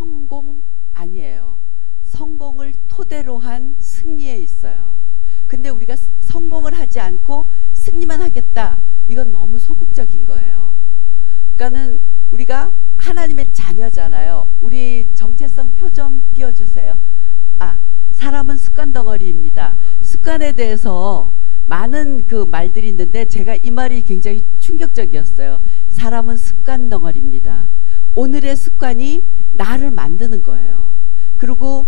성공 아니에요. 성공을 토대로 한 승리에 있어요. 근데 우리가 성공을 하지 않고 승리만 하겠다, 이건 너무 소극적인 거예요. 그러니까는 우리가 하나님의 자녀잖아요. 우리 정체성 표 좀 띄워주세요. 사람은 습관 덩어리입니다. 습관에 대해서 많은 그 말들이 있는데 제가 이 말이 굉장히 충격적이었어요. 사람은 습관 덩어리입니다. 오늘의 습관이 나를 만드는 거예요. 그리고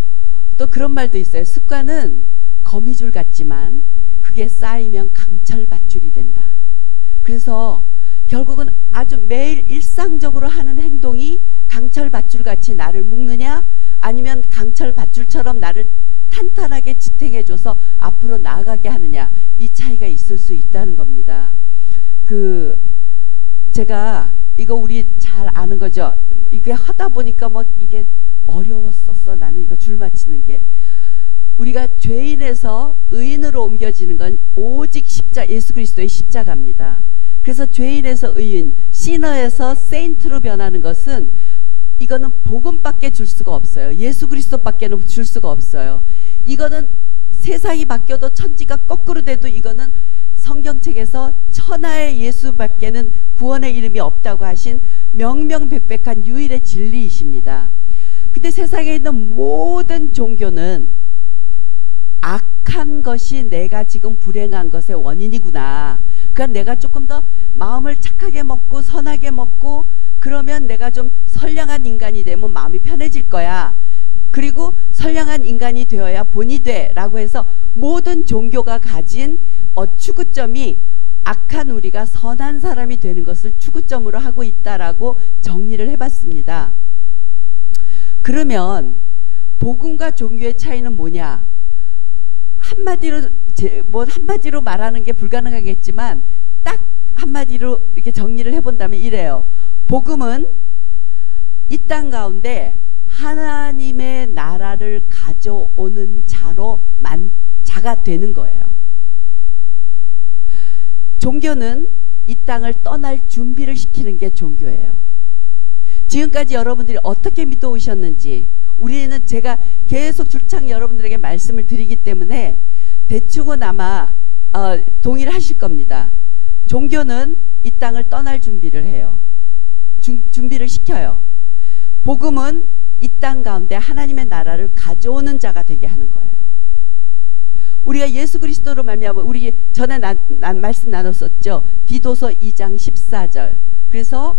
또 그런 말도 있어요. 습관은 거미줄 같지만 그게 쌓이면 강철밭줄이 된다. 그래서 결국은 아주 매일 일상적으로 하는 행동이 강철밭줄 같이 나를 묶느냐, 아니면 강철밭줄처럼 나를 탄탄하게 지탱해줘서 앞으로 나아가게 하느냐, 이 차이가 있을 수 있다는 겁니다. 제가 이거 우리 잘 아는 거죠. 이게 하다 보니까 막 이게 어려웠었어. 나는 이거 줄 맞히는 게. 우리가 죄인에서 의인으로 옮겨지는 건 오직 예수 그리스도의 십자가입니다. 그래서 죄인에서 의인, 시너에서 세인트로 변하는 것은 이거는 복음밖에 줄 수가 없어요. 예수 그리스도밖에는 줄 수가 없어요. 이거는 세상이 바뀌어도 천지가 거꾸로 돼도 이거는 성경책에서 천하의 예수밖에는 구원의 이름이 없다고 하신 명명백백한 유일의 진리이십니다. 근데 세상에 있는 모든 종교는 악한 것이 내가 지금 불행한 것의 원인이구나. 그러니까 내가 조금 더 마음을 착하게 먹고 선하게 먹고 그러면 내가 좀 선량한 인간이 되면 마음이 편해질 거야. 그리고 선량한 인간이 되어야 본이 돼 라고 해서 모든 종교가 가진 추구점이 악한 우리가 선한 사람이 되는 것을 추구점으로 하고 있다라고 정리를 해봤습니다. 그러면 복음과 종교의 차이는 뭐냐? 한마디로 말하는 게 불가능하겠지만 딱 한마디로 이렇게 정리를 해본다면 이래요. 복음은 이 땅 가운데 하나님의 나라를 가져오는 자가 되는 거예요. 종교는 이 땅을 떠날 준비를 시키는 게 종교예요. 지금까지 여러분들이 어떻게 믿어오셨는지 우리는 제가 계속 줄창 여러분들에게 말씀을 드리기 때문에 대충은 아마 동의를 하실 겁니다. 종교는 이 땅을 떠날 준비를 해요. 준비를 시켜요. 복음은 이 땅 가운데 하나님의 나라를 가져오는 자가 되게 하는 거예요. 우리가 예수 그리스도로 말미암아, 우리 전에 말씀 나눴었죠. 디도서 2장 14절. 그래서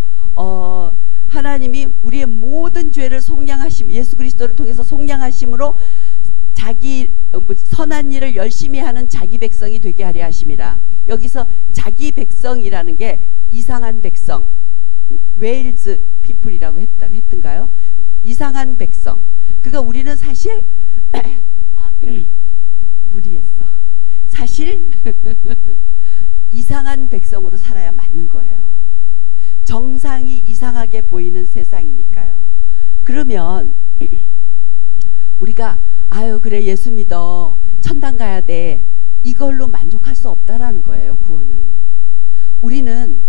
하나님이 우리의 모든 죄를 속량하심, 예수 그리스도를 통해서 속량하심으로 자기 선한 일을 열심히 하는 자기 백성이 되게 하려 하심이라. 여기서 자기 백성이라는 게 이상한 백성, 웨일즈 피플이라고 했던가요? 이상한 백성. 그러니까 우리는 사실 무리했어. 사실 이상한 백성으로 살아야 맞는 거예요. 정상이 이상하게 보이는 세상이니까요. 그러면 우리가 그래 예수 믿어 천당 가야 돼 이걸로 만족할 수 없다라는 거예요. 구원은 우리는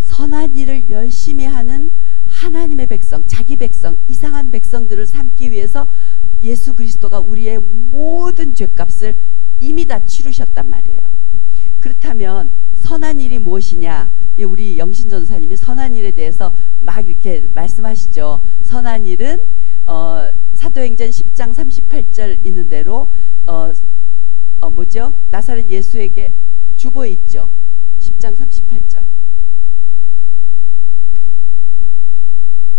선한 일을 열심히 하는 하나님의 백성, 자기 백성, 이상한 백성들을 삼기 위해서 예수 그리스도가 우리의 모든 죄값을 이미 다 치르셨단 말이에요. 그렇다면 선한 일이 무엇이냐? 우리 영신 전사님이 선한 일에 대해서 막 이렇게 말씀하시죠. 선한 일은 사도행전 10장 38절 있는 대로 뭐죠? 나사렛 예수에게 주보에 있죠. 10장 38절.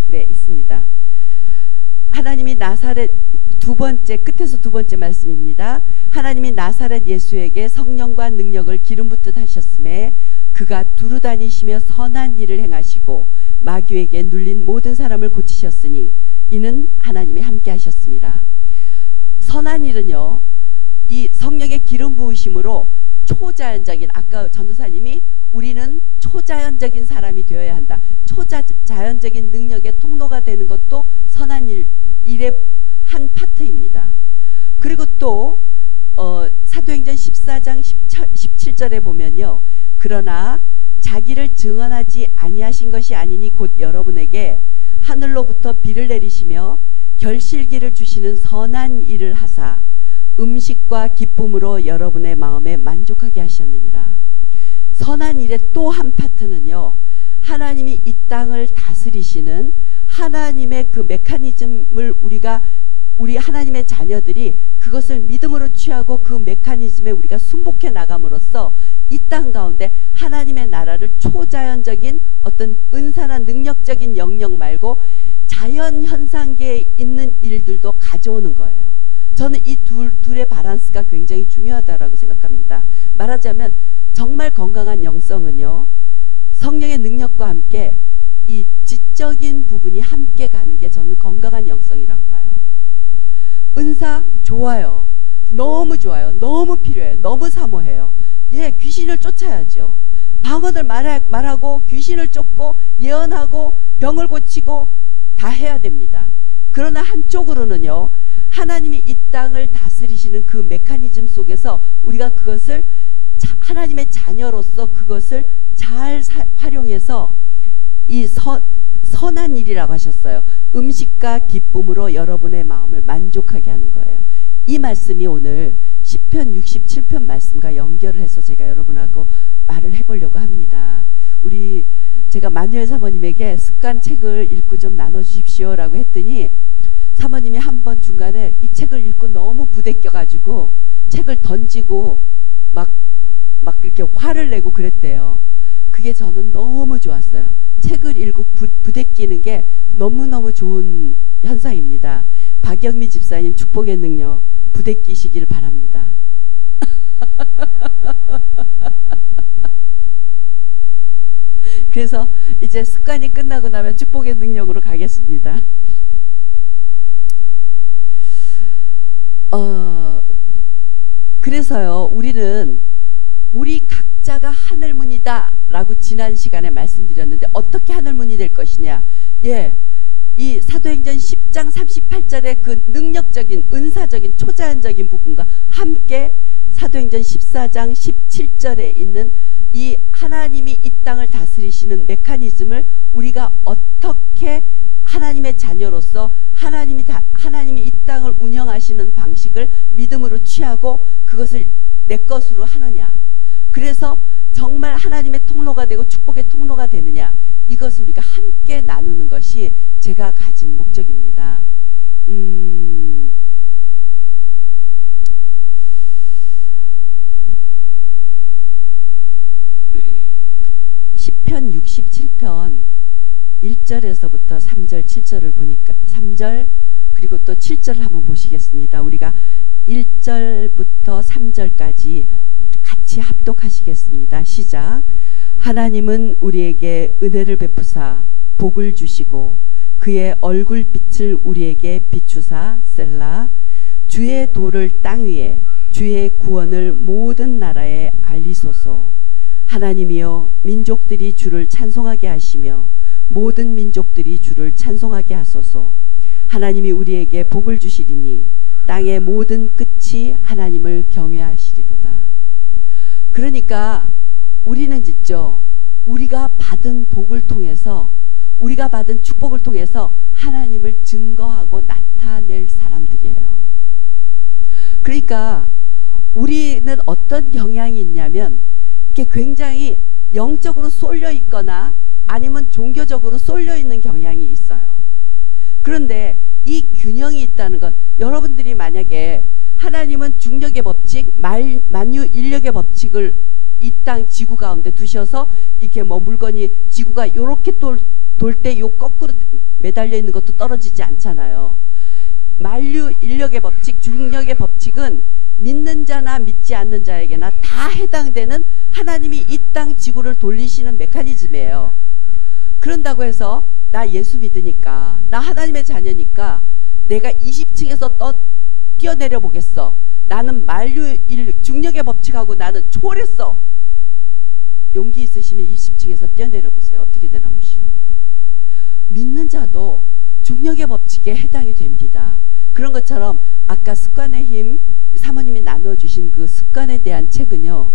네, 있습니다. 하나님이 나사렛 끝에서 두 번째 말씀입니다. 하나님이 나사렛 예수에게 성령과 능력을 기름 붓듯 하셨음에 그가 두루 다니시며 선한 일을 행하시고 마귀에게 눌린 모든 사람을 고치셨으니 이는 하나님이 함께 하셨습니다. 선한 일은요, 이 성령의 기름 부으심으로 초자연적인, 아까 전도사님이 우리는 초자연적인 사람이 되어야 한다. 초자연적인 능력의 통로가 되는 것도 선한 일의 한 파트입니다. 그리고 또 사도행전 14장 17절에 보면요, 그러나 자기를 증언하지 아니하신 것이 아니니 곧 여러분에게 하늘로부터 비를 내리시며 결실기를 주시는 선한 일을 하사 음식과 기쁨으로 여러분의 마음에 만족하게 하셨느니라. 선한 일의 또 한 파트는요, 하나님이 이 땅을 다스리시는 하나님의 그 메커니즘을 우리 하나님의 자녀들이 그것을 믿음으로 취하고 그 메커니즘에 우리가 순복해 나감으로써 이 땅 가운데 하나님의 나라를 초자연적인 어떤 은사나 능력적인 영역 말고 자연 현상계에 있는 일들도 가져오는 거예요. 저는 이 둘의 밸런스가 굉장히 중요하다고 생각합니다. 말하자면 정말 건강한 영성은요, 성령의 능력과 함께 이 지적인 부분이 함께 가는 게 저는 건강한 영성이라고 봐요. 은사 좋아요. 너무 좋아요. 너무 필요해요. 너무 사모해요. 예, 귀신을 쫓아야죠. 방언을 말하고 귀신을 쫓고 예언하고 병을 고치고 다 해야 됩니다. 그러나 한쪽으로는요, 하나님이 이 땅을 다스리시는 그 메커니즘 속에서 우리가 그것을 하나님의 자녀로서 그것을 잘 활용해서 이 선한 일이라고 하셨어요. 음식과 기쁨으로 여러분의 마음을 만족하게 하는 거예요. 이 말씀이 오늘 시편 67편 말씀과 연결을 해서 제가 여러분하고 말을 해보려고 합니다. 제가 마누엘 사모님에게 습관 책을 읽고 좀 나눠주십시오 라고 했더니 사모님이 한번 중간에 이 책을 읽고 너무 부대껴가지고 책을 던지고 막 이렇게 화를 내고 그랬대요. 그게 저는 너무 좋았어요. 책을 읽고 부대끼는 게 너무너무 좋은 현상입니다. 박영미 집사님 축복의 능력 부대끼시길 바랍니다. 그래서 이제 습관이 끝나고 나면 축복의 능력으로 가겠습니다. 그래서요, 우리 각자가 하늘문이다 라고 지난 시간에 말씀드렸는데 어떻게 하늘문이 될 것이냐. 예, 이 사도행전 10장 38절의 그 능력적인 은사적인 초자연적인 부분과 함께 사도행전 14장 17절에 있는 이 하나님이 이 땅을 다스리시는 메커니즘을 우리가 어떻게 하나님의 자녀로서 하나님이 이 땅을 운영하시는 방식을 믿음으로 취하고 그것을 내 것으로 하느냐. 그래서 정말 하나님의 통로가 되고 축복의 통로가 되느냐. 이것을 우리가 함께 나누는 것이 제가 가진 목적입니다. 시편 67편 1절에서부터 3절 7절을 보니까 3절 그리고 또 7절을 한번 보시겠습니다. 우리가 1절부터 3절까지 같이 합독하시겠습니다. 시작. 하나님은 우리에게 은혜를 베푸사 복을 주시고 그의 얼굴빛을 우리에게 비추사 셀라. 주의 도를 땅 위에 주의 구원을 모든 나라에 알리소서. 하나님이여 민족들이 주를 찬송하게 하시며 모든 민족들이 주를 찬송하게 하소서. 하나님이 우리에게 복을 주시리니 땅의 모든 끝이 하나님을 경외하시리로다. 그러니까 우리는 있죠, 우리가 받은 복을 통해서 우리가 받은 축복을 통해서 하나님을 증거하고 나타낼 사람들이에요. 그러니까 우리는 어떤 경향이 있냐면 이게 굉장히 영적으로 쏠려 있거나 아니면 종교적으로 쏠려 있는 경향이 있어요. 그런데 이 균형이 있다는 건 여러분들이 만약에 하나님은 중력의 법칙, 만유 인력의 법칙을 이 땅 지구 가운데 두셔서 이렇게 뭐 물건이 지구가 요렇게 돌 때 요 거꾸로 매달려 있는 것도 떨어지지 않잖아요. 만유 인력의 법칙, 중력의 법칙은 믿는 자나 믿지 않는 자에게나 다 해당되는 하나님이 이 땅 지구를 돌리시는 메커니즘이에요. 그런다고 해서 나 예수 믿으니까, 나 하나님의 자녀니까 내가 20층에서 뛰어내려 보겠어. 나는 중력의 법칙하고 나는 초월했어. 용기 있으시면 20층에서 뛰어내려 보세요. 어떻게 되나 보시라고요. 믿는 자도 중력의 법칙에 해당이 됩니다. 그런 것처럼 아까 습관의 힘, 사모님이 나눠주신 그 습관에 대한 책은요,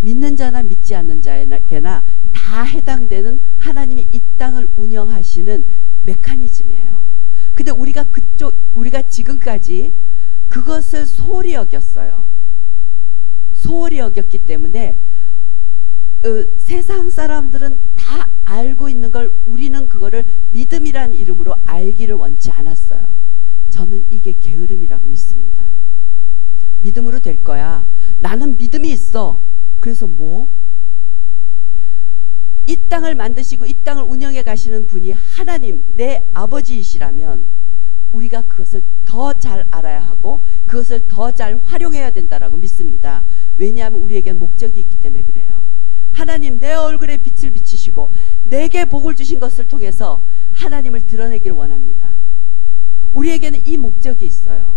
믿는 자나 믿지 않는 자에게나 다 해당되는 하나님이 이 땅을 운영하시는 메커니즘이에요. 근데 우리가 지금까지 그것을 소홀히 여겼어요. 소홀히 여겼기 때문에 세상 사람들은 다 알고 있는 걸 우리는 그거를 믿음이란 이름으로 알기를 원치 않았어요. 저는 이게 게으름이라고 믿습니다. 믿음으로 될 거야. 나는 믿음이 있어. 그래서 뭐? 이 땅을 만드시고 이 땅을 운영해 가시는 분이 하나님, 내 아버지이시라면 우리가 그것을 더 잘 알아야 하고 그것을 더 잘 활용해야 된다라고 믿습니다. 왜냐하면 우리에겐 목적이 있기 때문에 그래요. 하나님, 내 얼굴에 빛을 비치시고 내게 복을 주신 것을 통해서 하나님을 드러내기를 원합니다. 우리에게는 이 목적이 있어요.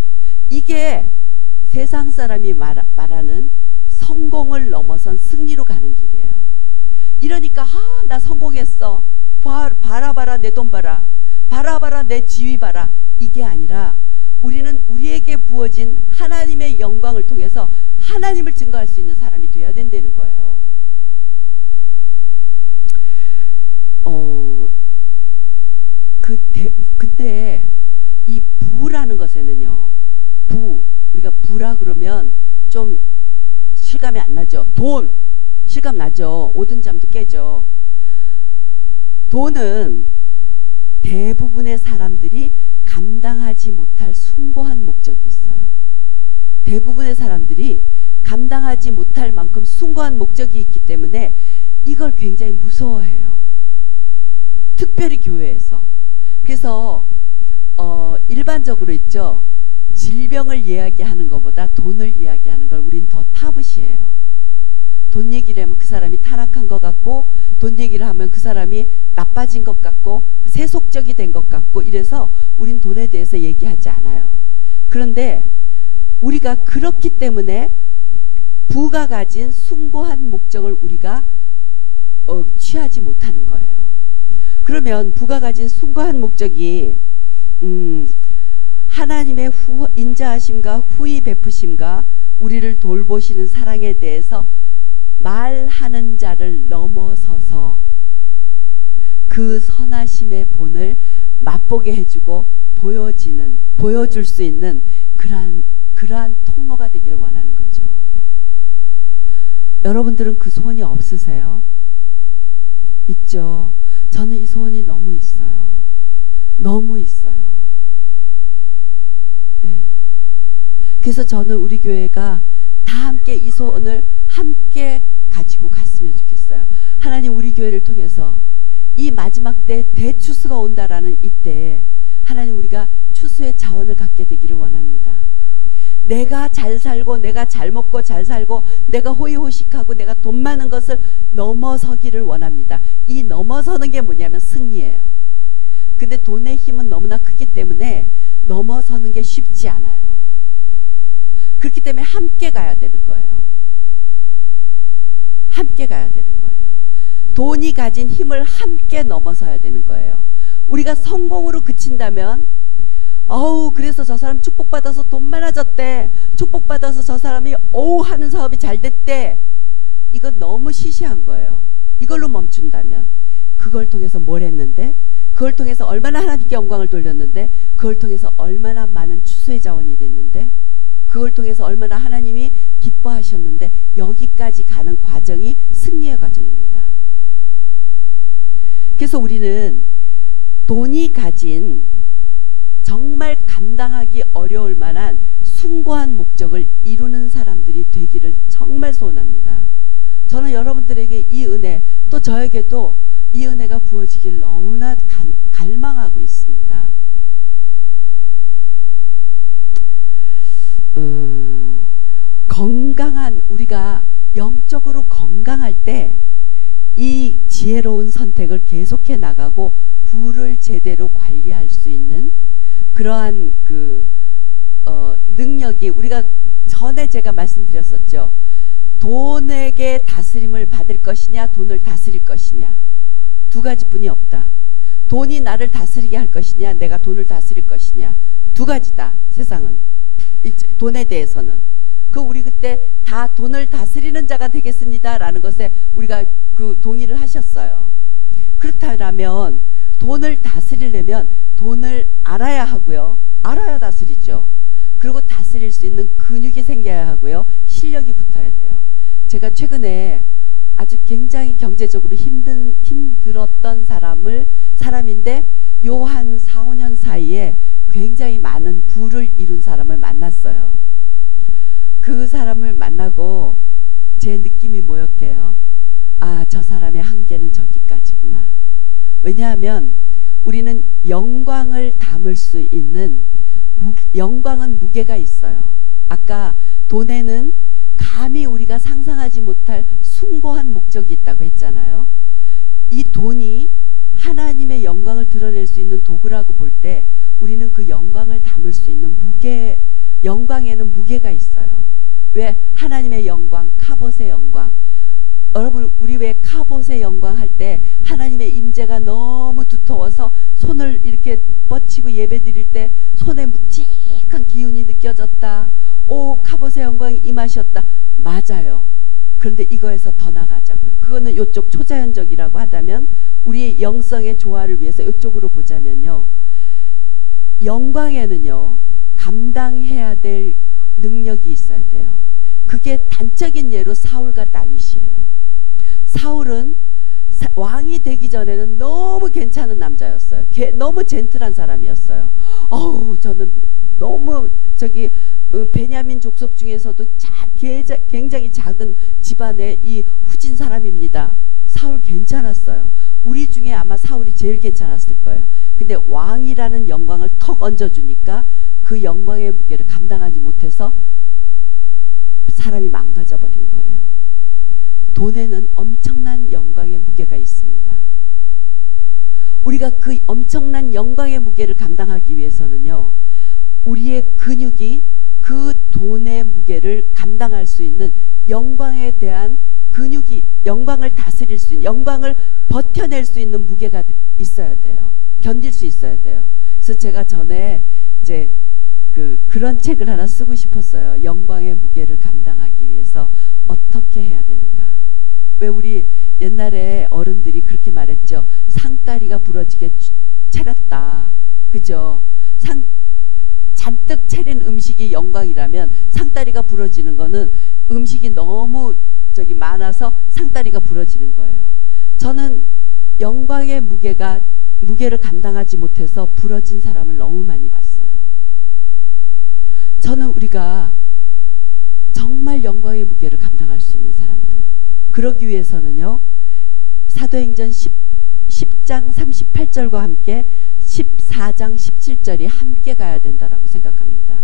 이게 세상 사람이 말하는 성공을 넘어선 승리로 가는 길이에요. 이러니까 나 성공했어. 봐라 내 돈 봐라. 봐라 내 지위 봐라. 이게 아니라 우리는 우리에게 부어진 하나님의 영광을 통해서 하나님을 증거할 수 있는 사람이 돼야 된다는 거예요. 근데 이 부라는 것에는요, 우리가 부라 그러면 좀 실감이 안 나죠. 돈 실감 나죠. 오든 잠도 깨죠. 돈은 대부분의 사람들이 감당하지 못할 숭고한 목적이 있어요. 대부분의 사람들이 감당하지 못할 만큼 숭고한 목적이 있기 때문에 이걸 굉장히 무서워해요. 특별히 교회에서. 그래서 일반적으로 있죠. 질병을 이야기하는 것보다 돈을 이야기하는 걸 우린 더 타부시해요. 돈 얘기를 하면 그 사람이 타락한 것 같고, 돈 얘기를 하면 그 사람이 나빠진 것 같고, 세속적이 된 것 같고, 이래서 우린 돈에 대해서 얘기하지 않아요. 그런데 우리가 그렇기 때문에 부가 가진 숭고한 목적을 우리가 취하지 못하는 거예요. 그러면 부가 가진 숭고한 목적이 하나님의 인자하심과 후히 베푸심과 우리를 돌보시는 사랑에 대해서 말하는 자를 넘어서서 그 선하심의 본을 맛보게 해주고 보여줄 수 있는 그러한 통로가 되기를 원하는 거죠. 여러분들은 그 소원이 없으세요? 있죠. 저는 이 소원이 너무 있어요. 너무 있어요. 네. 그래서 저는 우리 교회가 다 함께 이 소원을 함께 가지고 갔으면 좋겠어요. 하나님, 우리 교회를 통해서 이 마지막 때 대추수가 온다라는 이때에 하나님, 우리가 추수의 자원을 갖게 되기를 원합니다. 내가 잘 살고 내가 잘 먹고 잘 살고 내가 호의호식하고 내가 돈 많은 것을 넘어서기를 원합니다. 이 넘어서는 게 뭐냐면 승리예요. 근데 돈의 힘은 너무나 크기 때문에 넘어서는 게 쉽지 않아요. 그렇기 때문에 함께 가야 되는 거예요. 함께 가야 되는 거예요. 돈이 가진 힘을 함께 넘어서야 되는 거예요. 우리가 성공으로 그친다면 그래서 저 사람 축복받아서 돈 많아졌대. 축복받아서 저 사람이 하는 사업이 잘 됐대. 이건 너무 시시한 거예요. 이걸로 멈춘다면 그걸 통해서 뭘 했는데, 그걸 통해서 얼마나 하나님께 영광을 돌렸는데, 그걸 통해서 얼마나 많은 추수의 자원이 됐는데, 그걸 통해서 얼마나 하나님이 기뻐하셨는데, 여기까지 가는 과정이 승리의 과정입니다. 그래서 우리는 돈이 가진 정말 감당하기 어려울 만한 숭고한 목적을 이루는 사람들이 되기를 정말 소원합니다. 저는 여러분들에게 이 은혜, 또 저에게도 이 은혜가 부어지길 너무나 갈망하고 있습니다. 우리가 영적으로 건강할 때 이 지혜로운 선택을 계속해 나가고 부를 제대로 관리할 수 있는 그러한 능력이, 우리가 전에 제가 말씀드렸었죠. 돈에게 다스림을 받을 것이냐, 돈을 다스릴 것이냐, 두 가지뿐이 없다. 돈이 나를 다스리게 할 것이냐, 내가 돈을 다스릴 것이냐, 두 가지다. 세상은 돈에 대해서는. 우리 그때 다 돈을 다스리는 자가 되겠습니다 라는 것에 우리가 동의를 하셨어요. 그렇다면 돈을 다스리려면 돈을 알아야 하고요. 알아야 다스리죠. 그리고 다스릴 수 있는 근육이 생겨야 하고요. 실력이 붙어야 돼요. 제가 최근에 아주 굉장히 경제적으로 힘들었던 사람인데 요 한 4, 5년 사이에 굉장히 많은 부를 이룬 사람을 만났어요. 그 사람을 만나고 제 느낌이 뭐였게요? 아, 저 사람의 한계는 저기까지구나. 왜냐하면 우리는 영광을 담을 수 있는 영광은 무게가 있어요. 아까 돈에는 감히 우리가 상상하지 못할 숭고한 목적이 있다고 했잖아요. 이 돈이 하나님의 영광을 드러낼 수 있는 도구라고 볼 때 우리는 그 영광을 담을 수 있는 영광에는 무게가 있어요. 왜? 하나님의 영광, 카봇의 영광. 여러분, 우리 왜 카봇의 영광 할 때 하나님의 임재가 너무 두터워서 손을 이렇게 뻗치고 예배 드릴 때 손에 묵직한 기운이 느껴졌다. 오, 카봇의 영광이 임하셨다. 맞아요. 그런데 이거에서 더 나가자고요. 그거는 이쪽 초자연적이라고 하다면 우리의 영성의 조화를 위해서 이쪽으로 보자면요. 영광에는요, 감당해야 될 능력이 있어야 돼요. 그게 단적인 예로 사울과 다윗이에요. 사울은 왕이 되기 전에는 너무 괜찮은 남자였어요. 너무 젠틀한 사람이었어요. 저는 너무 베냐민 족속 중에서도 굉장히 작은 집안의 이 후진 사람입니다. 사울 괜찮았어요. 우리 중에 아마 사울이 제일 괜찮았을 거예요. 근데 왕이라는 영광을 턱 얹어주니까 그 영광의 무게를 감당하지 못해서 사람이 망가져 버린 거예요. 돈에는 엄청난 영광의 무게가 있습니다. 우리가 그 엄청난 영광의 무게를 감당하기 위해서는요, 우리의 근육이 그 돈의 무게를 감당할 수 있는 영광에 대한 근육이, 영광을 다스릴 수 있는, 영광을 버텨낼 수 있는 무게가 있어야 돼요. 견딜 수 있어야 돼요. 그래서 제가 전에 이제 그런 책을 하나 쓰고 싶었어요. 영광의 무게를 감당하기 위해서 어떻게 해야 되는가. 왜 우리 옛날에 어른들이 그렇게 말했죠. 상다리가 부러지게 차렸다. 그죠? 잔뜩 차린 음식이 영광이라면 상다리가 부러지는 거는 음식이 너무 많아서 상다리가 부러지는 거예요. 저는 영광의 무게를 감당하지 못해서 부러진 사람을 너무 많이 봤어요. 저는 우리가 정말 영광의 무게를 감당할 수 있는 사람들, 그러기 위해서는요, 사도행전 10장 38절과 함께 14장 17절이 함께 가야 된다라고 생각합니다.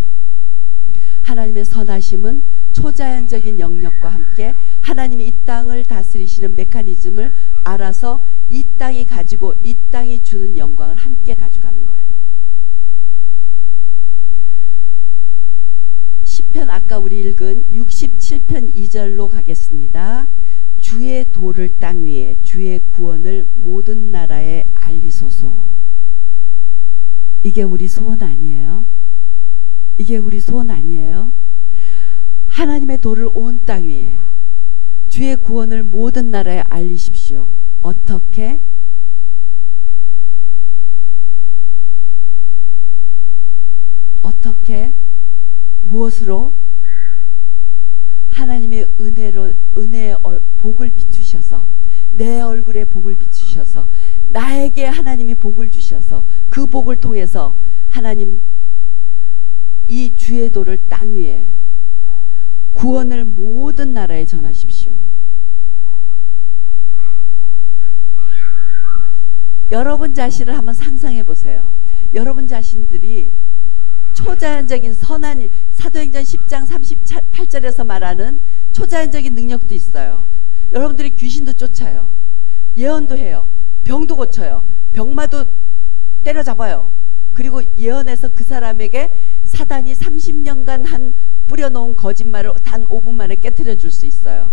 하나님의 선하심은 초자연적인 영역과 함께 하나님이 이 땅을 다스리시는 메커니즘을 알아서 이 땅이 가지고 이 땅이 주는 영광을 함께 가져가는 거예요. 시편, 아까 우리 읽은 67편 2절로 가겠습니다. 주의 도를 땅 위에, 주의 구원을 모든 나라에 알리소서. 이게 우리 소원 아니에요? 이게 우리 소원 아니에요? 하나님의 도를 온 땅 위에, 주의 구원을 모든 나라에 알리십시오. 어떻게? 어떻게? 무엇으로? 하나님의 은혜의 복을 비추셔서, 내 얼굴에 복을 비추셔서, 나에게 하나님이 복을 주셔서 그 복을 통해서 하나님 이 주의 도를 땅 위에, 구원을 모든 나라에 전하십시오. 여러분 자신을 한번 상상해 보세요. 여러분 자신들이 초자연적인 선한, 사도행전 10장 38절에서 말하는 초자연적인 능력도 있어요. 여러분들이 귀신도 쫓아요. 예언도 해요. 병도 고쳐요. 병마도 때려잡아요. 그리고 예언해서 그 사람에게 사단이 30년간 한 뿌려놓은 거짓말을 단 5분 만에 깨트려 줄 수 있어요.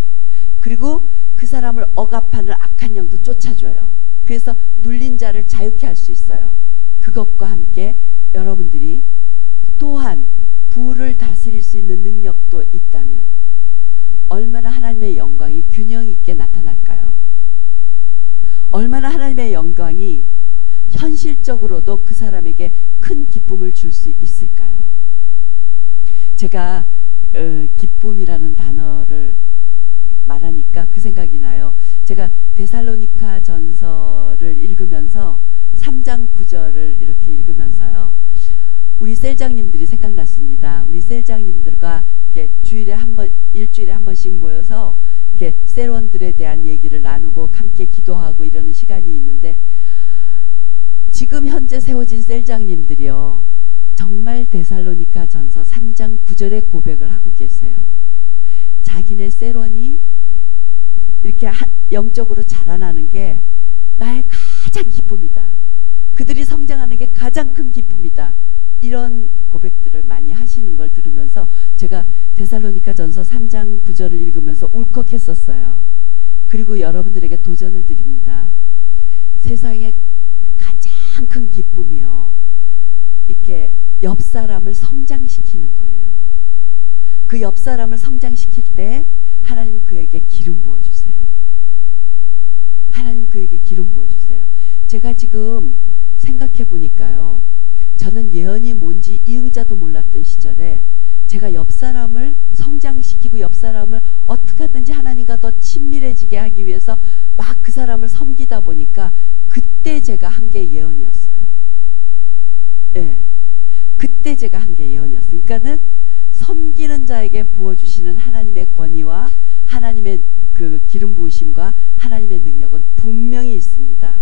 그리고 그 사람을 억압하는 악한 영도 쫓아줘요. 그래서 눌린 자를 자유케 할 수 있어요. 그것과 함께 여러분들이 또한 부를 다스릴 수 있는 능력도 있다면 얼마나 하나님의 영광이 균형 있게 나타날까요? 얼마나 하나님의 영광이 현실적으로도 그 사람에게 큰 기쁨을 줄 수 있을까요? 제가 기쁨이라는 단어를 말하니까 그 생각이 나요. 제가 데살로니가 전서를 읽으면서 3장 9절을 이렇게 읽으면서요, 우리 셀장님들이 생각났습니다. 우리 셀장님들과 이렇게 일주일에 한 번씩 모여서 이렇게 셀원들에 대한 얘기를 나누고 함께 기도하고 이러는 시간이 있는데, 지금 현재 세워진 셀장님들이요, 정말 데살로니가 전서 3장 9절의 고백을 하고 계세요. 자기네 셀원이 이렇게 영적으로 자라나는 게 나의 가장 기쁨이다. 그들이 성장하는 게 가장 큰 기쁨이다. 이런 고백들을 많이 하시는 걸 들으면서 제가 데살로니가 전서 3장 9절을 읽으면서 울컥했었어요. 그리고 여러분들에게 도전을 드립니다. 세상에 가장 큰 기쁨이요, 이렇게 옆 사람을 성장시키는 거예요. 그 옆 사람을 성장시킬 때 하나님은 그에게 기름 부어주세요. 하나님 그에게 기름 부어주세요. 제가 지금 생각해 보니까요, 저는 예언이 뭔지 이응자도 몰랐던 시절에 제가 옆 사람을 성장시키고 옆 사람을 어떻게 하든지 하나님과 더 친밀해지게 하기 위해서 막 그 사람을 섬기다 보니까 그때 제가 한 게 예언이었어요. 예, 그때 제가 한 게 예언이었어요. 그러니까는 섬기는 자에게 부어주시는 하나님의 권위와 하나님의 그 기름 부으심과 하나님의 능력은 분명히 있습니다.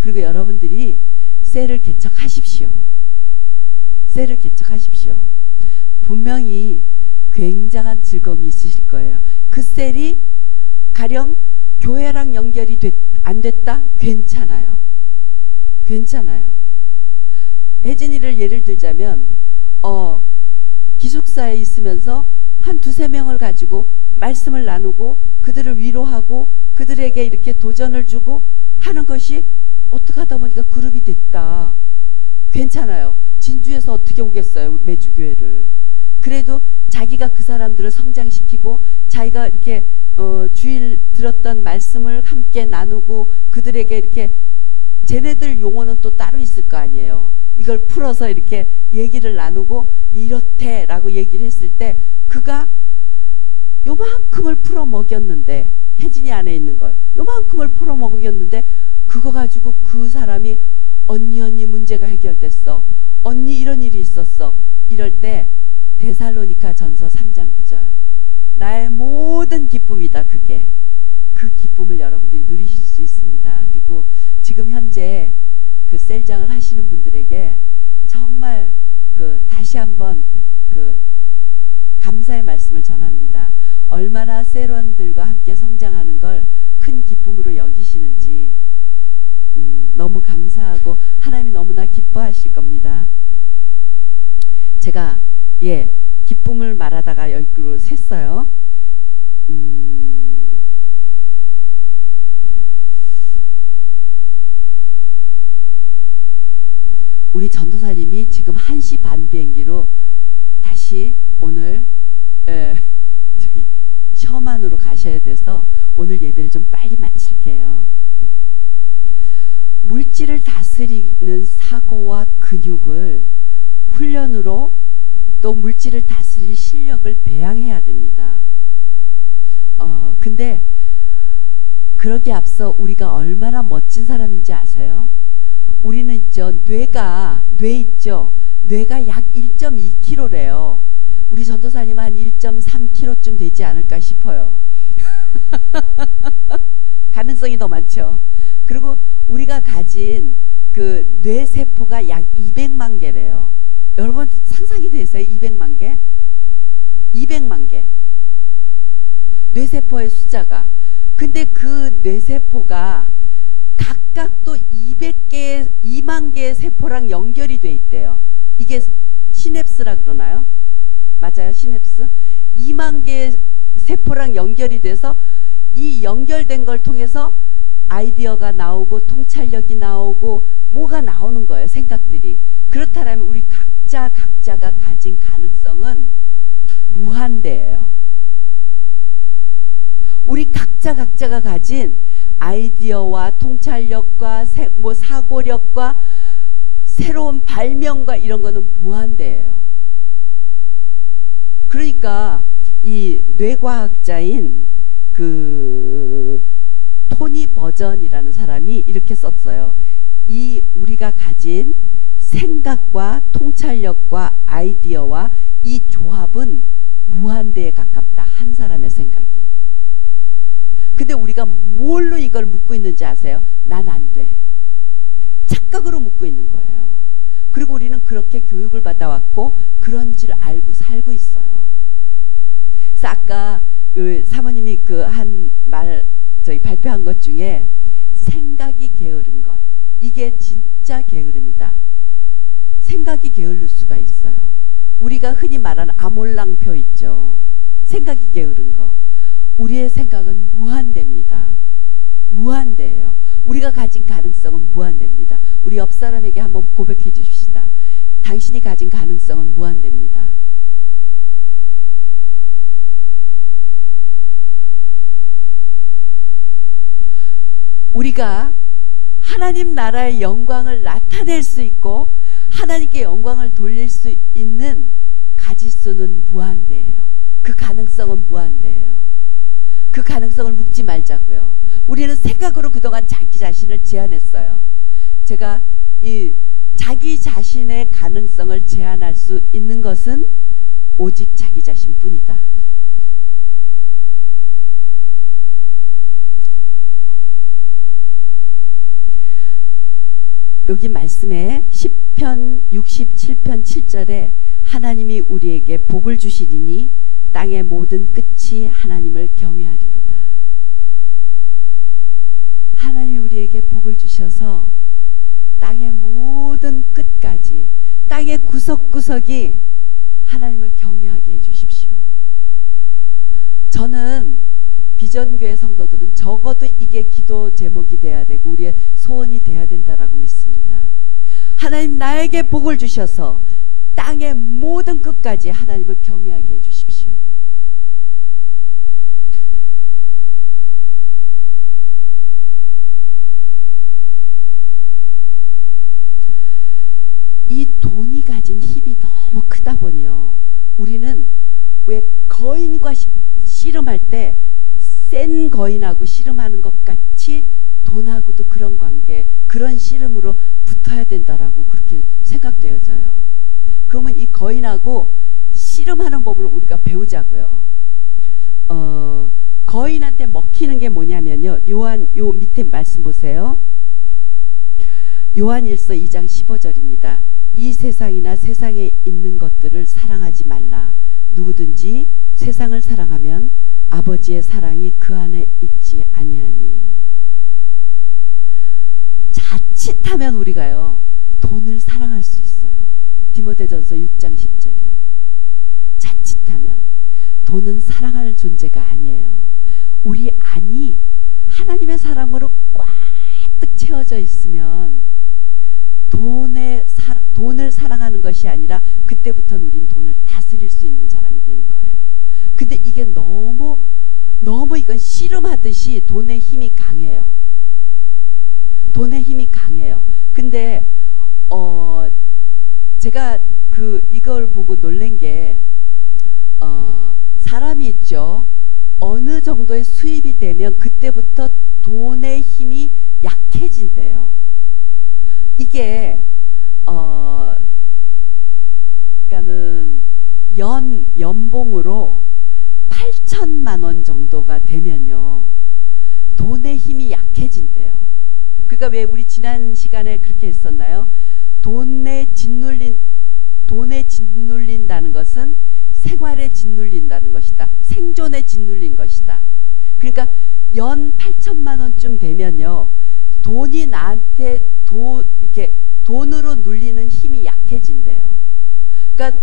그리고 여러분들이 셀을 개척하십시오. 셀을 개척하십시오. 분명히 굉장한 즐거움이 있으실 거예요. 그 셀이 가령 교회랑 연결이 안 됐다? 괜찮아요. 괜찮아요. 혜진이를 예를 들자면 기숙사에 있으면서 한 두세 명을 가지고 말씀을 나누고 그들을 위로하고 그들에게 이렇게 도전을 주고 하는 것이 어떻게 하다 보니까 그룹이 됐다. 괜찮아요. 진주에서 어떻게 오겠어요, 매주교회를. 그래도 자기가 그 사람들을 성장시키고 자기가 이렇게 주일 들었던 말씀을 함께 나누고 그들에게 이렇게, 쟤네들 용어는 또 따로 있을 거 아니에요. 이걸 풀어서 이렇게 얘기를 나누고 이렇대 라고 얘기를 했을 때 그가 요만큼을 풀어 먹였는데, 혜진이 안에 있는 걸 요만큼을 풀어 먹였는데 그거 가지고 그 사람이 언니 문제가 해결됐어, 언니 이런 일이 있었어, 이럴 때 데살로니가 전서 3장 9절 나의 모든 기쁨이다. 그게 그 기쁨을 여러분들이 누리실 수 있습니다. 그리고 지금 현재 그 셀장을 하시는 분들에게 정말 다시 한번 감사의 말씀을 전합니다. 얼마나 셀원들과 함께 성장하는 걸 큰 기쁨으로 여기시는지 너무 감사하고 하나님이 너무나 기뻐하실 겁니다. 제가 기쁨을 말하다가 여기로 샜어요. 우리 전도사님이 지금 1시 반 비행기로 다시 오늘 저기 셔만으로 가셔야 돼서 오늘 예배를 좀 빨리 마칠게요. 물질을 다스리는 사고와 근육을 훈련으로 또 물질을 다스릴 실력을 배양해야 됩니다. 근데 그러기에 앞서 우리가 얼마나 멋진 사람인지 아세요? 우리는 있죠, 뇌 있죠, 뇌가 약 1.2kg래요. 우리 전도사님은 한 1.3kg쯤 되지 않을까 싶어요. 가능성이 더 많죠. 그리고 우리가 가진 그 뇌세포가 약 200만 개래요. 여러분 상상이 되세요? 200만 개? 200만 개. 뇌세포의 숫자가. 근데 그 뇌세포가 각각 또 200개, 2만 개의 세포랑 연결이 돼 있대요. 이게 시냅스라 그러나요? 맞아요, 시냅스. 2만 개의 세포랑 연결이 돼서 이 연결된 걸 통해서 아이디어가 나오고 통찰력이 나오고 뭐가 나오는 거예요, 생각들이. 그렇다면 우리 각자가 가진 가능성은 무한대예요. 우리 각자가 가진 아이디어와 통찰력과 뭐 사고력과 새로운 발명과 이런 거는 무한대예요. 그러니까 이 뇌과학자인 그 토니 버전이라는 사람이 이렇게 썼어요. 이 우리가 가진 생각과 통찰력과 아이디어와 이 조합은 무한대에 가깝다. 한 사람의 생각이. 근데 우리가 뭘로 이걸 묻고 있는지 아세요? 난 안 돼. 착각으로 묻고 있는 거예요. 그리고 우리는 그렇게 교육을 받아왔고 그런 줄 알고 살고 있어요. 그래서 아까 그 사모님이 그 한 말 저희 발표한 것 중에 생각이 게으른 것, 이게 진짜 게으름이다. 생각이 게을릴 수가 있어요. 우리가 흔히 말하는 아몰랑표 있죠. 생각이 게으른 거. 우리의 생각은 무한대입니다. 무한대예요. 우리가 가진 가능성은 무한대입니다. 우리 옆 사람에게 한번 고백해 주십시다. 당신이 가진 가능성은 무한대입니다. 우리가 하나님 나라의 영광을 나타낼 수 있고 하나님께 영광을 돌릴 수 있는 가지수는 무한대예요. 그 가능성은 무한대예요. 그 가능성을 묵지 말자고요. 우리는 생각으로 그동안 자기 자신을 제한했어요. 제가 이 자기 자신의 가능성을 제한할 수 있는 것은 오직 자기 자신뿐이다. 여기 말씀에 10편 67편 7절에 하나님이 우리에게 복을 주시리니 땅의 모든 끝이 하나님을 경외하리로다. 하나님이 우리에게 복을 주셔서 땅의 모든 끝까지, 땅의 구석구석이 하나님을 경외하게 해주십시오. 저는 비전교회 성도들은 적어도 이게 기도 제목이 돼야 되고 우리의 소원이 돼야 된다라고 믿습니다. 하나님 나에게 복을 주셔서 땅의 모든 끝까지 하나님을 경외하게 해주십시오. 이 돈이 가진 힘이 너무 크다 보니요, 우리는 왜 거인과 씨름할 때 센 거인하고 씨름하는 것 같이 돈하고도 그런 관계, 그런 씨름으로 붙어야 된다라고 그렇게 생각되어져요. 그러면 이 거인하고 씨름하는 법을 우리가 배우자고요. 거인한테 먹히는 게 뭐냐면요, 요 밑에 말씀 보세요. 요한일서 2장 15절입니다. 이 세상이나 세상에 있는 것들을 사랑하지 말라. 누구든지 세상을 사랑하면 아버지의 사랑이 그 안에 있지 아니하니. 자칫하면 우리가요 돈을 사랑할 수 있어요. 디모데전서 6장 10절이요. 자칫하면 돈은 사랑할 존재가 아니에요. 우리 안이 하나님의 사랑으로 꽉득 채워져 있으면 돈을 사랑하는 것이 아니라 그때부터는 우린 돈을 다스릴 수 있는 사람이 되는 거예요. 근데 이게 너무 이건 씨름하듯이 돈의 힘이 강해요. 돈의 힘이 강해요. 근데 제가 이걸 보고 놀란 게 사람이 있죠. 어느 정도의 수입이 되면 그때부터 돈의 힘이 약해진대요. 이게 그러니까는 연봉으로 8천만 원 정도가 되면요 돈의 힘이 약해진대요. 그러니까 왜 우리 지난 시간에 그렇게 했었나요? 돈에 짓눌린다는 것은 생활에 짓눌린다는 것이다. 생존에 짓눌린 것이다. 그러니까 연 8천만 원쯤 되면요 돈이 나한테 이렇게 돈으로 눌리는 힘이 약해진대요. 그러니까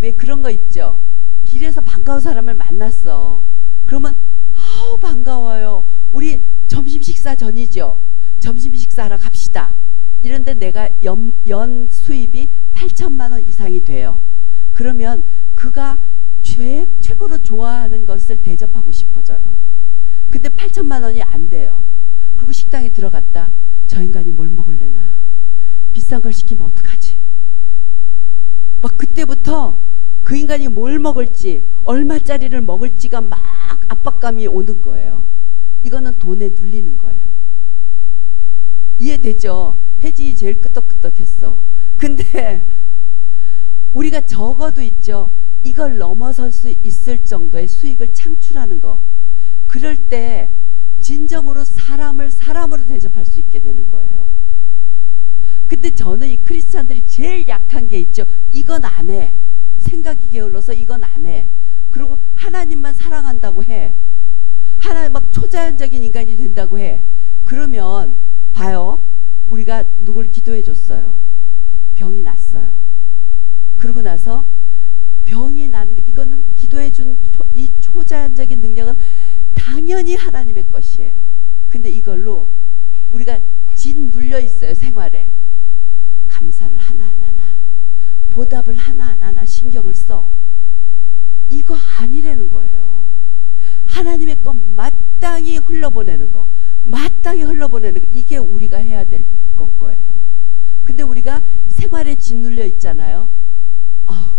왜 그런 거 있죠. 길에서 반가운 사람을 만났어. 그러면 아우 반가워요. 우리 점심 식사 전이죠. 점심 식사하러 갑시다. 이런데 내가 연 수입이 8천만 원 이상이 돼요. 그러면 그가 최고로 좋아하는 것을 대접하고 싶어져요. 근데 8천만 원이 안 돼요. 그리고 식당에 들어갔다. 저 인간이 뭘 먹을래나, 비싼 걸 시키면 어떡하지. 막 그때부터 그 인간이 뭘 먹을지, 얼마짜리를 먹을지가 막 압박감이 오는 거예요. 이거는 돈에 눌리는 거예요. 이해되죠? 혜진이 제일 끄떡끄떡했어. 근데 우리가 적어도 있죠. 이걸 넘어설 수 있을 정도의 수익을 창출하는 거. 그럴 때 진정으로 사람을 사람으로 대접할 수 있게 되는 거예요. 근데 저는 이 크리스찬들이 제일 약한 게 있죠. 이건 안 해. 생각이 게을러서 이건 안 해. 그리고 하나님만 사랑한다고 해. 하나님 막 초자연적인 인간이 된다고 해. 그러면 봐요. 우리가 누굴 기도해 줬어요. 병이 났어요. 그러고 나서 병이 나는, 이거는 기도해 준 이 초자연적인 능력은 당연히 하나님의 것이에요. 근데 이걸로 우리가 진 눌려 있어요. 생활에 감사를 하나하나, 보답을 하나하나 신경을 써. 이거 아니라는 거예요. 하나님의 것 마땅히 흘러보내는 거, 마땅히 흘러보내는 거, 이게 우리가 해야 될 거예요. 근데 우리가 생활에 짓눌려 있잖아요.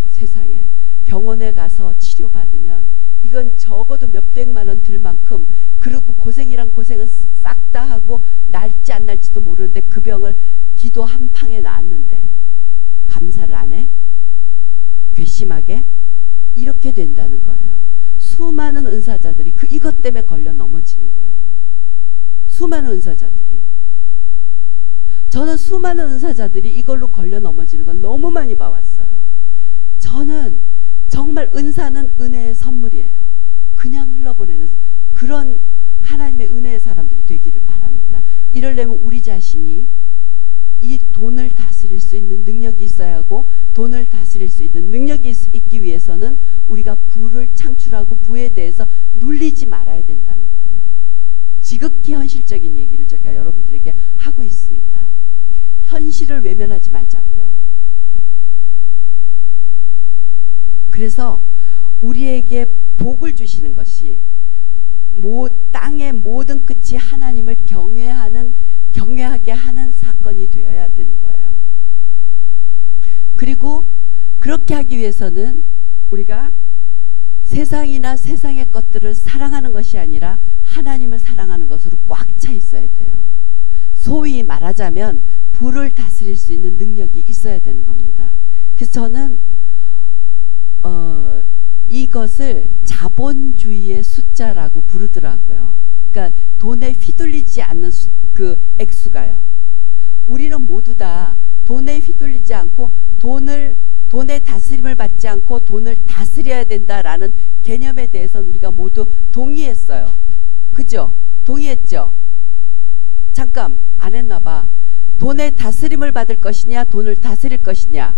세상에 병원에 가서 치료받으면 이건 적어도 몇백만 원 들 만큼, 그리고 고생이란 고생은 싹 다 하고 날지 안 날지도 모르는데 그 병을 기도 한 방에 나았는데 감사를 안 해? 괘씸하게? 이렇게 된다는 거예요. 수많은 은사자들이 이것 때문에 걸려 넘어지는 거예요. 수많은 은사자들이. 저는 수많은 은사자들이 이걸로 걸려 넘어지는 걸 너무 많이 봐왔어요. 저는 정말 은사는 은혜의 선물이에요. 그냥 흘러보내는 그런 하나님의 은혜의 사람들이 되기를 바랍니다. 이러려면 우리 자신이 이 돈을 다스릴 수 있는 능력이 있어야 하고, 돈을 다스릴 수 있는 능력이 있기 위해서는 우리가 부를 창출하고 부에 대해서 눌리지 말아야 된다는 거예요. 지극히 현실적인 얘기를 제가 여러분들에게 하고 있습니다. 현실을 외면하지 말자고요. 그래서 우리에게 복을 주시는 것이 땅의 모든 끝이 하나님을 경외하게 하는 사건이 되어야 되는 거예요. 그리고 그렇게 하기 위해서는 우리가 세상이나 세상의 것들을 사랑하는 것이 아니라 하나님을 사랑하는 것으로 꽉 차 있어야 돼요. 소위 말하자면 부를 다스릴 수 있는 능력이 있어야 되는 겁니다. 그래서 저는 이것을 자본주의의 숫자라고 부르더라고요. 그러니까 돈에 휘둘리지 않는 그 액수가요. 우리는 모두 다 돈에 휘둘리지 않고 돈의 다스림을 받지 않고 돈을 다스려야 된다라는 개념에 대해서는 우리가 모두 동의했어요. 그죠? 동의했죠? 잠깐 안 했나 봐. 돈의 다스림을 받을 것이냐, 돈을 다스릴 것이냐.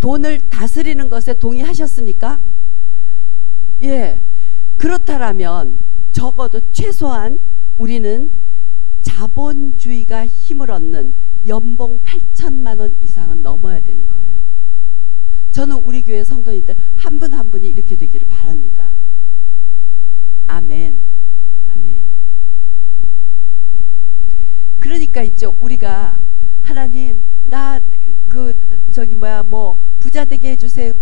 돈을 다스리는 것에 동의하셨습니까? 예. 그렇다면 적어도 최소한 우리는 자본주의가 힘을 얻는 연봉 8천만 원 이상은 넘어야 되는 거예요. 저는 우리 교회 성도님들 한 분 한 분이 이렇게 되기를 바랍니다. 아멘. 아멘. 그러니까 있죠. 우리가 하나님 나 부자 되게 해주세요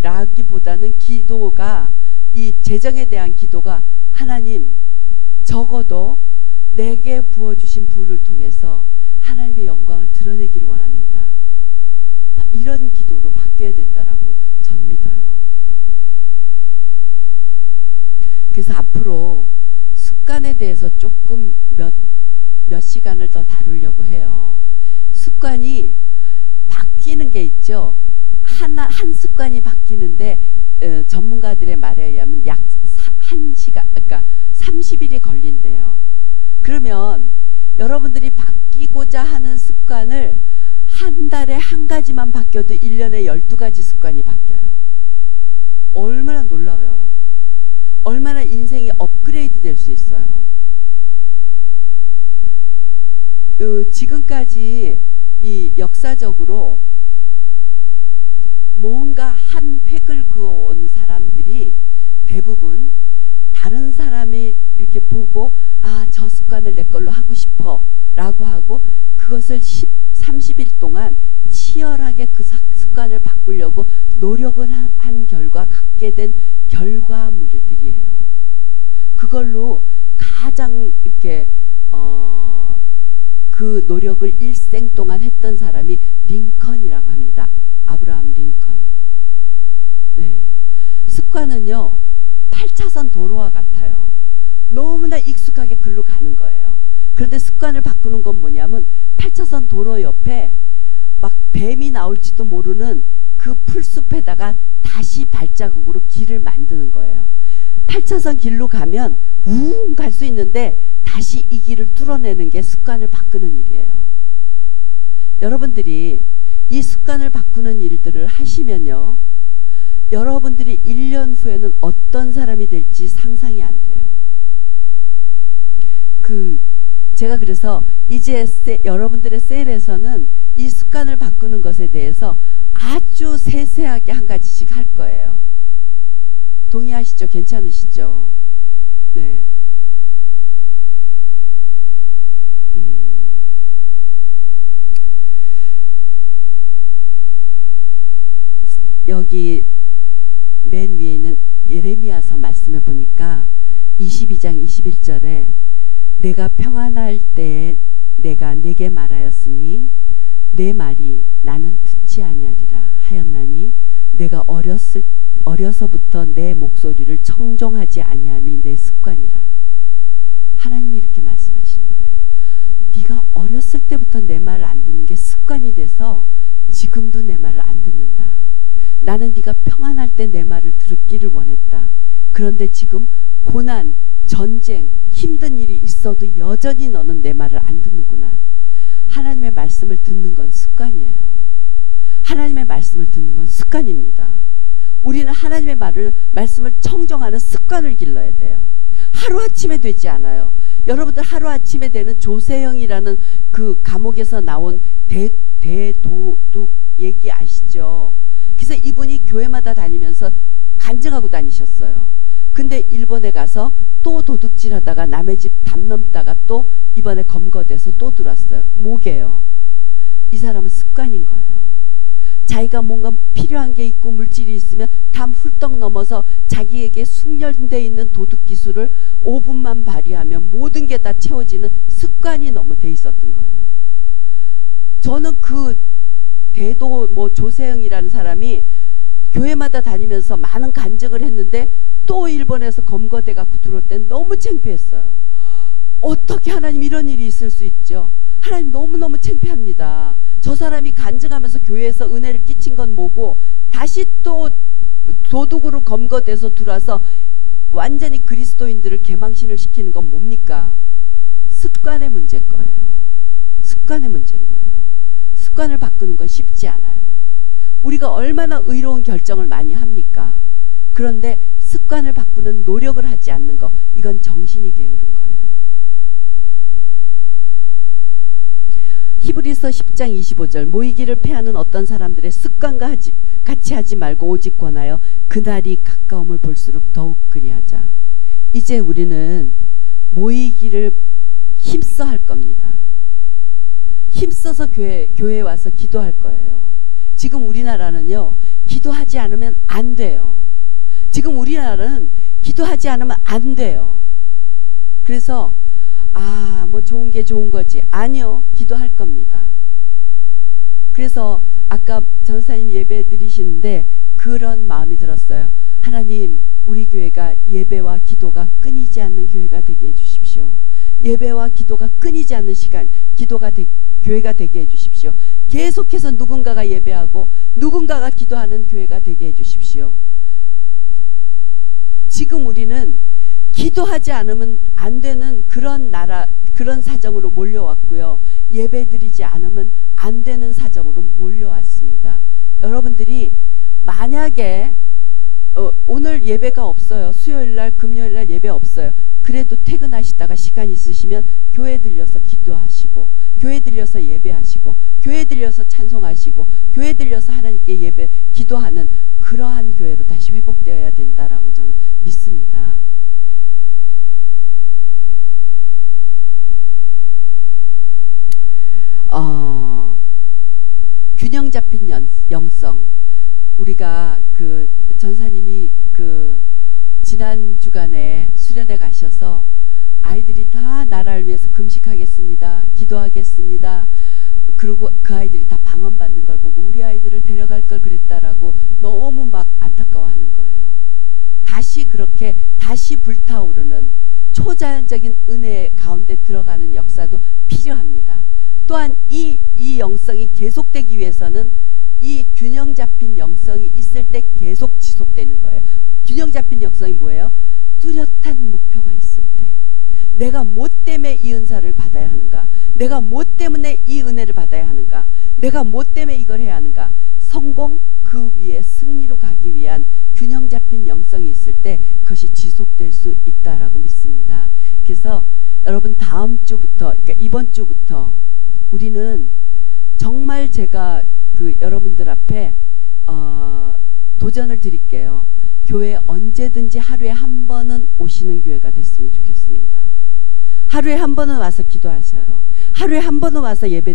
라기보다는 기도가, 이 재정에 대한 기도가 하나님 적어도 내게 부어주신 부를 통해서 하나님의 영광을 드러내기를 원합니다. 이런 기도로 바뀌어야 된다라고 전 믿어요. 그래서 앞으로 습관에 대해서 조금 몇 시간을 더 다루려고 해요. 습관이 바뀌는 게 있죠. 한 습관이 바뀌는데 전문가들의 말에 의하면 약 1시간, 그러니까 30일이 걸린대요. 그러면 여러분들이 바뀌고자 하는 습관을 한 달에 한 가지만 바뀌어도 1년에 12가지 습관이 바뀌어요. 얼마나 놀라워요. 얼마나 인생이 업그레이드 될 수 있어요. 지금까지 이 역사적으로 뭔가 한 획을 그어온 사람들이 대부분 다른 사람이 이렇게 보고 아, 저 습관을 내 걸로 하고 싶어 라고 하고 그것을 30일 동안 치열하게 그 습관을 바꾸려고 노력을 한 결과 갖게 된 결과물들이에요. 그걸로 가장 이렇게 그 노력을 일생 동안 했던 사람이 링컨이라고 합니다. 아브라함 링컨. 네. 습관은요 8차선 도로와 같아요. 너무나 익숙하게 글로 가는 거예요. 그런데 습관을 바꾸는 건 뭐냐면 8차선 도로 옆에 막 뱀이 나올지도 모르는 그 풀숲에다가 다시 발자국으로 길을 만드는 거예요. 8차선 길로 가면 우웅 갈 수 있는데 다시 이 길을 뚫어내는 게 습관을 바꾸는 일이에요. 여러분들이 이 습관을 바꾸는 일들을 하시면요, 여러분들이 1년 후에는 어떤 사람이 될지 상상이 안 돼요. 제가 그래서 이제 여러분들의 셀에서는 이 습관을 바꾸는 것에 대해서 아주 세세하게 한 가지씩 할 거예요. 동의하시죠? 괜찮으시죠? 네. 여기 맨 위에 있는 예레미야서 말씀해 보니까 22장 21절에 내가 평안할 때에 내가 네게 말하였으니 내 말이 나는 듣지 아니하리라 하였나니 내가 어려서부터 내 목소리를 청종하지 아니함이 내 습관이라. 하나님이 이렇게 말씀하시는 거예요. 네가 어렸을 때부터 내 말을 안 듣는 게 습관이 돼서 지금도 내 말을 안 듣는다. 나는 네가 평안할 때 내 말을 들었기를 원했다. 그런데 지금 고난, 전쟁, 힘든 일이 있어도 여전히 너는 내 말을 안 듣는구나. 하나님의 말씀을 듣는 건 습관이에요. 하나님의 말씀을 듣는 건 습관입니다. 우리는 하나님의 말씀을 청정하는 습관을 길러야 돼요. 하루아침에 되지 않아요. 여러분들 하루아침에 되는 조세형이라는 그 감옥에서 나온 대도둑 얘기 아시죠? 그래서 이분이 교회마다 다니면서 간증하고 다니셨어요. 근데 일본에 가서 또 도둑질 하다가 남의 집 담 넘다가 또 이번에 검거돼서 또 들어왔어요. 뭐게요? 이 사람은 습관인 거예요. 자기가 뭔가 필요한 게 있고 물질이 있으면 담 훌떡 넘어서 자기에게 숙련되어 있는 도둑 기술을 5분만 발휘하면 모든 게 다 채워지는 습관이 너무 돼 있었던 거예요. 저는 그 대도 조세영이라는 사람이 교회마다 다니면서 많은 간증을 했는데 또 일본에서 검거돼 갖고 들어올 땐 너무 창피했어요. 어떻게 하나님 이런 일이 있을 수 있죠? 하나님 너무너무 창피합니다. 저 사람이 간증하면서 교회에서 은혜를 끼친 건 뭐고 다시 또 도둑으로 검거돼서 들어와서 완전히 그리스도인들을 개망신을 시키는 건 뭡니까? 습관의 문제인 거예요. 습관의 문제인 거예요. 습관을 바꾸는 건 쉽지 않아요. 우리가 얼마나 의로운 결정을 많이 합니까? 그런데 습관을 바꾸는 노력을 하지 않는 거, 이건 정신이 게으른 거예요. 히브리서 10장 25절 모이기를 패하는 어떤 사람들의 습관과 같이 하지 말고 오직 권하여 그날이 가까움을 볼수록 더욱 그리하자. 이제 우리는 모이기를 힘써 할 겁니다. 힘써서 교회에 와서 기도할 거예요. 지금 우리나라는요, 기도하지 않으면 안 돼요. 지금 우리나라는 기도하지 않으면 안 돼요. 그래서 뭐 좋은 게 좋은 거지. 아니요, 기도할 겁니다. 그래서 아까 전사님 예배 드리시는데 그런 마음이 들었어요. 하나님, 우리 교회가 예배와 기도가 끊이지 않는 교회가 되게 해주십시오. 예배와 기도가 끊이지 않는 시간, 교회가 되게 해주십시오. 계속해서 누군가가 예배하고 누군가가 기도하는 교회가 되게 해주십시오. 지금 우리는 기도하지 않으면 안 되는 그런 사정으로 몰려왔고요. 예배드리지 않으면 안 되는 사정으로 몰려왔습니다. 여러분들이 만약에 오늘 예배가 없어요. 수요일날 금요일날 예배 없어요. 그래도 퇴근하시다가 시간 있으시면 교회 들려서 기도하시고, 교회 들려서 예배하시고, 교회 들려서 찬송하시고, 교회 들려서 하나님께 기도하는 그러한 교회로 다시 회복되어야 된다라고 저는 믿습니다. 균형 잡힌 영성. 우리가 그 전사님이 그 지난 주간에 수련회 가셔서 아이들이 다 나라를 위해서 금식하겠습니다, 기도하겠습니다. 그리고 그 아이들이 다 방언받는 걸 보고 우리 아이들을 데려갈 걸 그랬다라고 너무 막 안타까워하는 거예요. 다시 그렇게 다시 불타오르는 초자연적인 은혜 가운데 들어가는 역사도 필요합니다. 또한 이 영성이 계속되기 위해서는 이 균형 잡힌 영성이 있을 때 계속 지속되는 거예요. 균형 잡힌 영성이 뭐예요? 뚜렷한 목표가 있을 때, 내가 뭐 때문에 이 은사를 받아야 하는가, 내가 뭐 때문에 이 은혜를 받아야 하는가, 내가 뭐 때문에 이걸 해야 하는가, 성공 그 위에 승리로 가기 위한 균형 잡힌 영성이 있을 때 그것이 지속될 수 있다라고 믿습니다. 그래서 여러분 다음 주부터, 그러니까 이번 주부터 우리는 정말 제가 그 여러분들 앞에 도전을 드릴게요. 교회 언제든지 하루에 한 번은 오시는 교회가 됐으면 좋겠습니다. 하루에 한 번은 와서 기도하셔요. 하루에 한 번은 와서 예배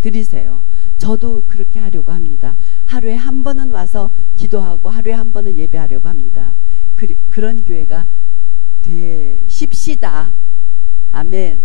드리세요. 저도 그렇게 하려고 합니다. 하루에 한 번은 와서 기도하고 하루에 한 번은 예배하려고 합니다. 그런 교회가 되십시다. 아멘.